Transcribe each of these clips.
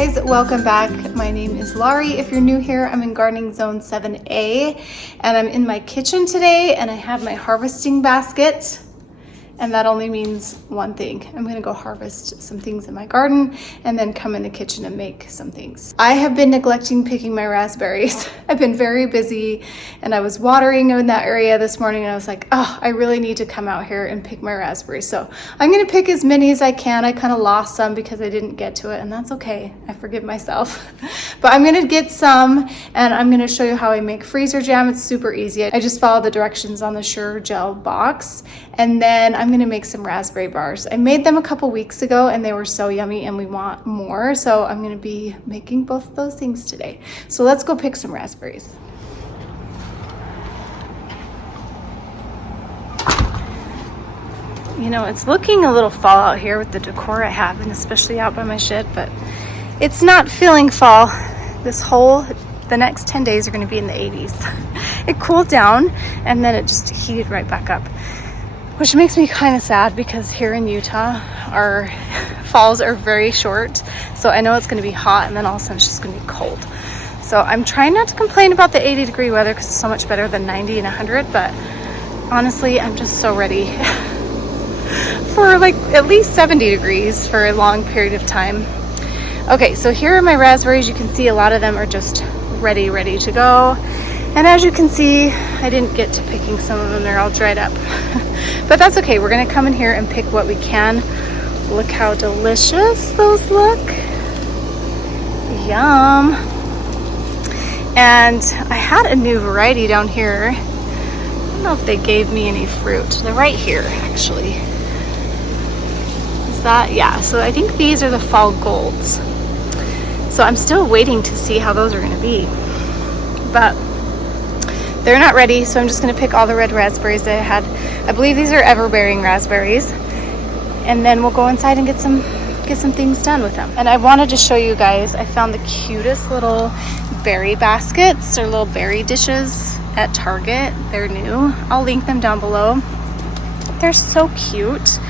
guys, welcome back. My name is Laurie. If you're new here, I'm in gardening zone 7A and I'm in my kitchen today and I have my harvesting basket. And that only means one thing. I'm gonna go harvest some things in my garden and then come in the kitchen and make some things. I have been neglecting picking my raspberries. I've been very busy and I was watering in that area this morning and I was like, oh, I really need to come out here and pick my raspberries. So I'm gonna pick as many as I can. I kind of lost some because I didn't get to it and that's okay. I forgive myself. But I'm gonna get some and I'm gonna show you how I make freezer jam. It's super easy. I just follow the directions on the SureJell box and then I'm gonna make some raspberry bars. I made them a couple weeks ago and they were so yummy and we want more. So I'm gonna be making both of those things today. So let's go pick some raspberries. You know, it's looking a little fall out here with the decor I have and especially out by my shed, but it's not feeling fall. The next 10 days are gonna be in the 80s. It cooled down and then it just heated right back up, which makes me kind of sad because here in Utah, our falls are very short. So I know it's gonna be hot and then all of a sudden it's just gonna be cold. So I'm trying not to complain about the 80-degree weather because it's so much better than 90 and 100, but honestly, I'm just so ready for like at least 70 degrees for a long period of time. Okay, so here are my raspberries. You can see a lot of them are just ready to go. And as you can see, I didn't get to picking some of them. They're all dried up. But that's okay. We're gonna come in here and pick what we can. Look how delicious those look. Yum. And I had a new variety down here. I don't know if they gave me any fruit. They're right here, actually. Is that? Yeah, so I think these are the fall golds. So I'm still waiting to see how those are gonna be. But they're not ready, so I'm just gonna pick all the red raspberries that I had. I believe these are ever-bearing raspberries. And then we'll go inside and get some things done with them. And I wanted to show you guys, I found the cutest little berry baskets or little berry dishes at Target. They're new. I'll link them down below. They're so cute.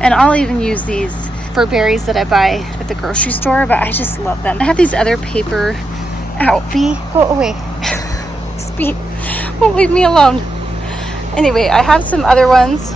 And I'll even use these for berries that I buy at the grocery store, but I just love them. I have these other paper, ow, bee, go away. Speed. Won't leave me alone. Anyway, I have some other ones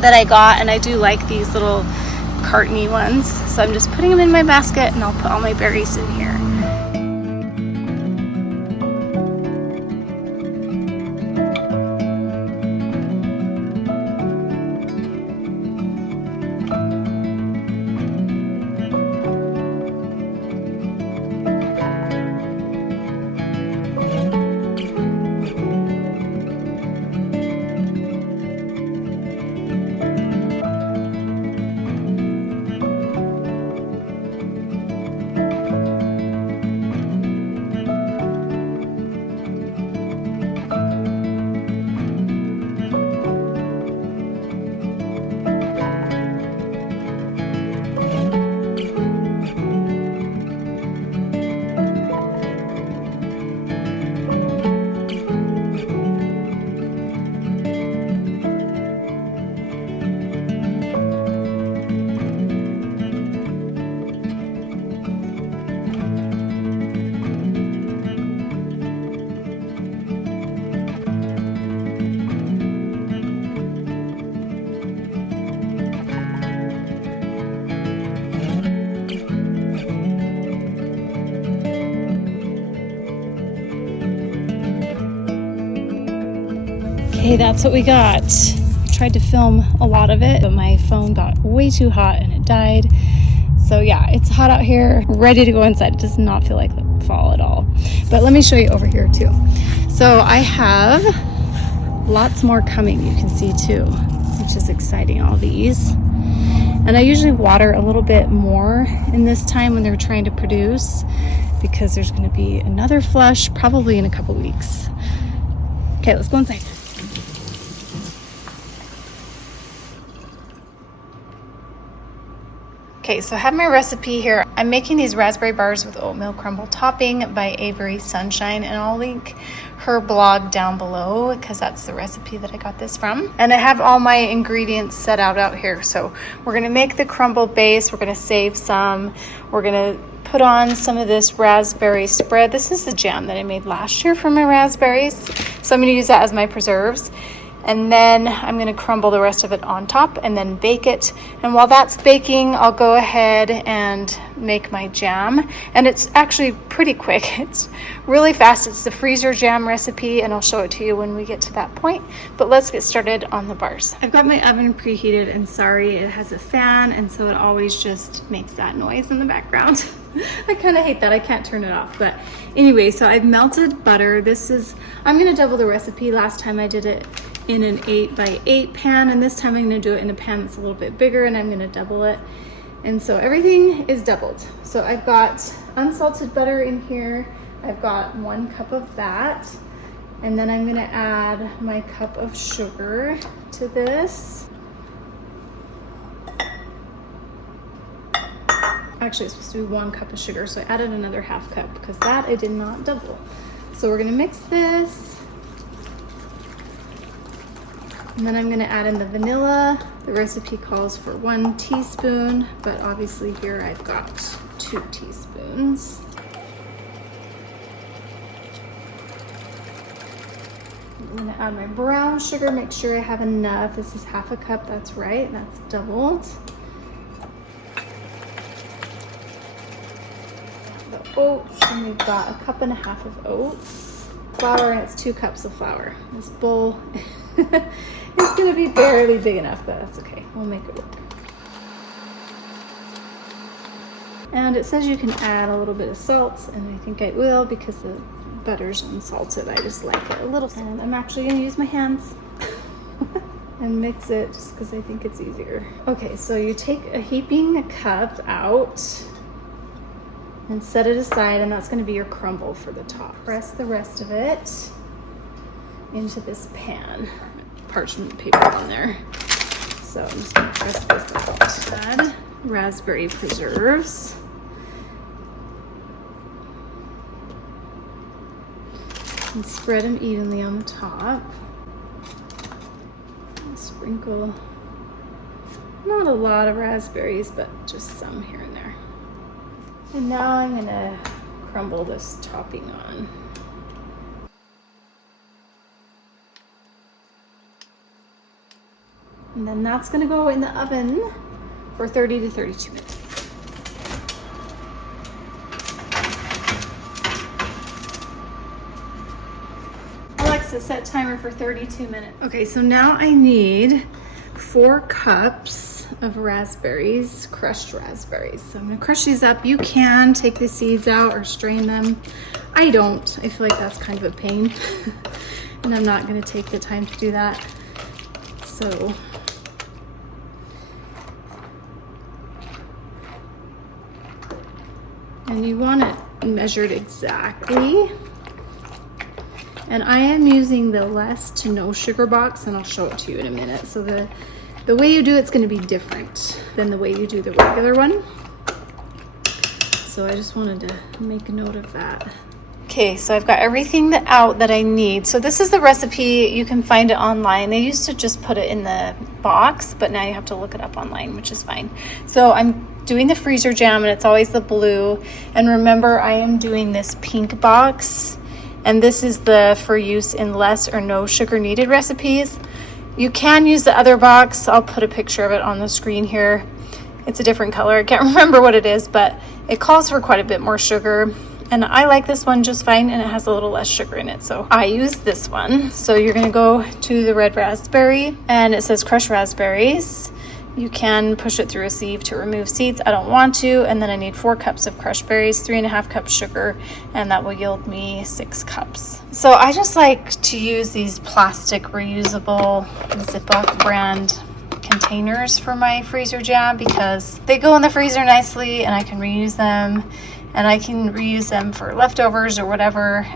that I got and I do like these little cartony ones. So I'm just putting them in my basket and I'll put all my berries in here. Okay, that's what we got. I tried to film a lot of it, but my phone got way too hot and it died. So yeah, it's hot out here, ready to go inside. It does not feel like the fall at all. But let me show you over here too. So I have lots more coming, you can see too, which is exciting, all these. And I usually water a little bit more in this time when they're trying to produce because there's gonna be another flush probably in a couple weeks. Okay, let's go inside. Okay, so I have my recipe here. I'm making these raspberry bars with oatmeal crumble topping by Averie Sunshine, and I'll link her blog down below because that's the recipe that I got this from. And I have all my ingredients set out here. So we're gonna make the crumble base. We're gonna save some. We're gonna put on some of this raspberry spread. This is the jam that I made last year from my raspberries. So I'm gonna use that as my preserves. And then I'm gonna crumble the rest of it on top and then bake it. And while that's baking, I'll go ahead and make my jam. And it's actually pretty quick. It's really fast. It's the freezer jam recipe, and I'll show it to you when we get to that point. But let's get started on the bars. I've got my oven preheated, and sorry, it has a fan, and so it always just makes that noise in the background. I kind of hate that. I can't turn it off. But anyway, so I've melted butter. I'm gonna double the recipe. Last time I did it in an 8x8 pan, and this time I'm going to do it in a pan that's a little bit bigger, and I'm going to double it. And so everything is doubled. So I've got unsalted butter in here. I've got 1 cup of that, and then I'm going to add my cup of sugar to this. Actually, it's supposed to be 1 cup of sugar, so I added another ½ cup because that I did not double. So we're going to mix this. And then I'm gonna add in the vanilla. The recipe calls for 1 teaspoon, but obviously here I've got 2 teaspoons. I'm gonna add my brown sugar, make sure I have enough. This is ½ cup, that's right, that's doubled. The oats, and we've got 1.5 cups of oats. Flour, and it's 2 cups of flour. This bowl it's gonna be barely big enough, but that's okay. We'll make it work. And it says you can add a little bit of salt, and I think I will because the butter's unsalted. I just like it a little. And I'm actually gonna use my hands and mix it just because I think it's easier. Okay, so you take a heaping cup out and set it aside, and that's gonna be your crumble for the top. Press the rest of it into this pan. Parchment paper on there. So I'm just gonna press this out. Add raspberry preserves. And spread them evenly on the top. And sprinkle, not a lot of raspberries, but just some here and there. And now I'm gonna crumble this topping on. And then that's gonna go in the oven for 30 to 32 minutes. Alexa, set timer for 32 minutes. Okay, so now I need 4 cups of raspberries, crushed raspberries. So I'm gonna crush these up. You can take the seeds out or strain them. I don't. I feel like that's kind of a pain. And I'm not gonna take the time to do that. So and you want it measured exactly. And I am using the less to no sugar box, and I'll show it to you in a minute. So the way you do it's going to be different than the way you do the regular one. So I just wanted to make a note of that. Okay, so I've got everything out that I need. So this is the recipe. You can find it online. They used to just put it in the box, but now you have to look it up online, which is fine. So I'm doing the freezer jam, and it's always the blue. And remember, I am doing this pink box, and this is the for use in less or no sugar needed recipes. You can use the other box. I'll put a picture of it on the screen here. It's a different color. I can't remember what it is, but it calls for quite a bit more sugar. And I like this one just fine, and it has a little less sugar in it, so I use this one. So you're gonna go to the red raspberry, and it says crushed raspberries. You can push it through a sieve to remove seeds. I don't want to. And then I need 4 cups of crushed berries, 3.5 cups sugar, and that will yield me 6 cups. So I just like to use these plastic reusable Ziploc brand containers for my freezer jam because they go in the freezer nicely, and I can reuse them, and I can reuse them for leftovers or whatever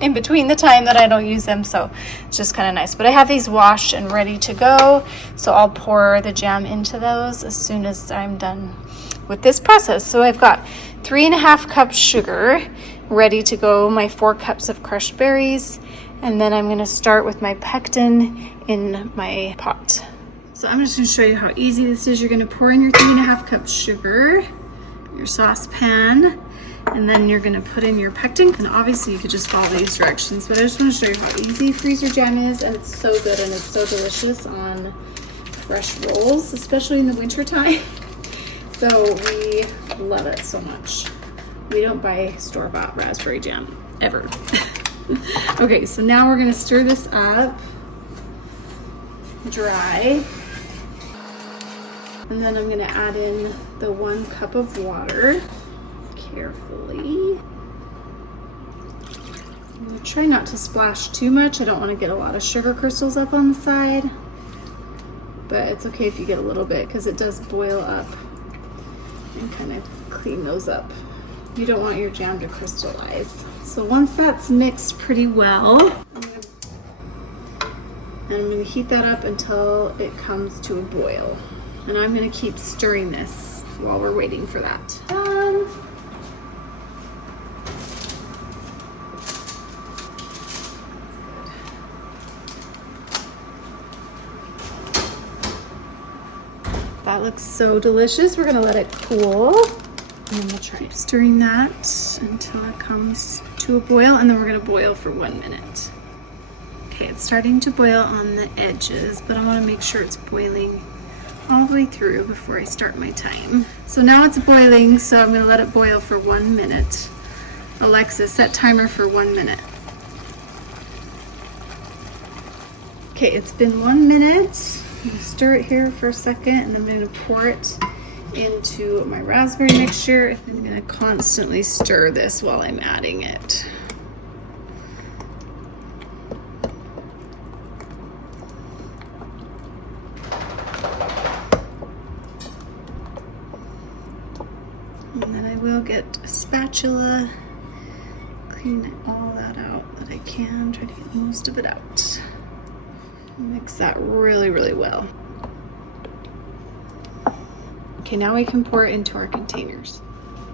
in between the time that I don't use them. So it's just kind of nice. But I have these washed and ready to go, so I'll pour the jam into those as soon as I'm done with this process. So I've got 3.5 cups sugar ready to go, my 4 cups of crushed berries, and then I'm gonna start with my pectin in my pot. So I'm just gonna show you how easy this is. You're gonna pour in your 3.5 cups sugar, your saucepan, and then you're gonna put in your pectin. And obviously you could just follow these directions, but I just wanna show you how easy freezer jam is, and it's so good and it's so delicious on fresh rolls, especially in the winter time. So we love it so much. We don't buy store-bought raspberry jam, ever. Okay, so now we're gonna stir this up dry. And then I'm gonna add in the 1 cup of water. Carefully. I'm gonna try not to splash too much. I don't want to get a lot of sugar crystals up on the side, but it's okay if you get a little bit because it does boil up and kind of clean those up. You don't want your jam to crystallize. So once that's mixed pretty well, I'm gonna heat that up until it comes to a boil. And I'm gonna keep stirring this while we're waiting for that. That looks so delicious. We're gonna let it cool. And then we'll try stirring that until it comes to a boil, and then we're gonna boil for 1 minute. Okay, it's starting to boil on the edges, but I wanna make sure it's boiling all the way through before I start my time. So now it's boiling, so I'm gonna let it boil for 1 minute. Alexa, set timer for 1 minute. Okay, it's been 1 minute. I'm gonna stir it here for a second, and then I'm gonna pour it into my raspberry mixture. I'm gonna constantly stir this while I'm adding it. And then I will get a spatula, clean all that out that I can, try to get most of it out. Mix that really, really well. Okay, now we can pour it into our containers.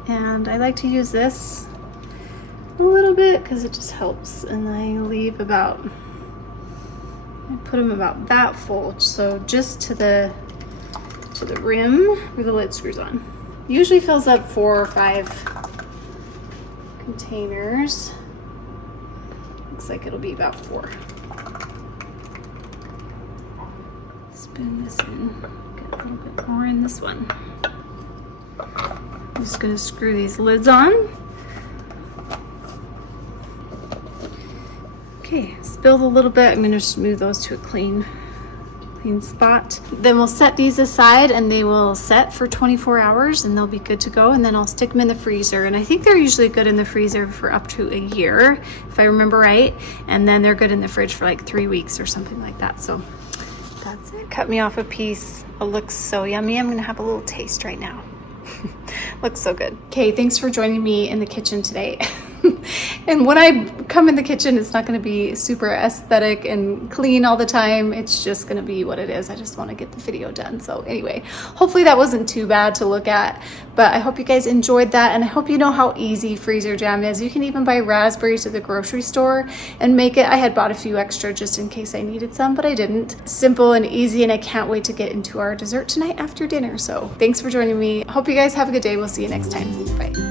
And I like to use this a little bit because it just helps. And I leave about, I put them about that full, so just to the rim where the lid screws on. Usually fills up 4 or 5 containers. Looks like it'll be about 4. Spin this in, get a little bit more in this one. I'm just gonna screw these lids on. Okay, spilled a little bit. I'm gonna just move those to a clean spot. Then we'll set these aside and they will set for 24 hours and they'll be good to go. And then I'll stick them in the freezer. And I think they're usually good in the freezer for up to a year, if I remember right. And then they're good in the fridge for like 3 weeks or something like that. So that's it. Cut me off a piece. It looks so yummy. I'm gonna have a little taste right now. Looks so good. Okay, thanks for joining me in the kitchen today. And when I come in the kitchen, it's not going to be super aesthetic and clean all the time. It's just going to be what it is. I just want to get the video done. So anyway, hopefully that wasn't too bad to look at, but I hope you guys enjoyed that. And I hope you know how easy freezer jam is. You can even buy raspberries at the grocery store and make it. I had bought a few extra just in case I needed some, but I didn't. Simple and easy, and I can't wait to get into our dessert tonight after dinner. So thanks for joining me. Hope you guys have a good day. We'll see you next time. Bye.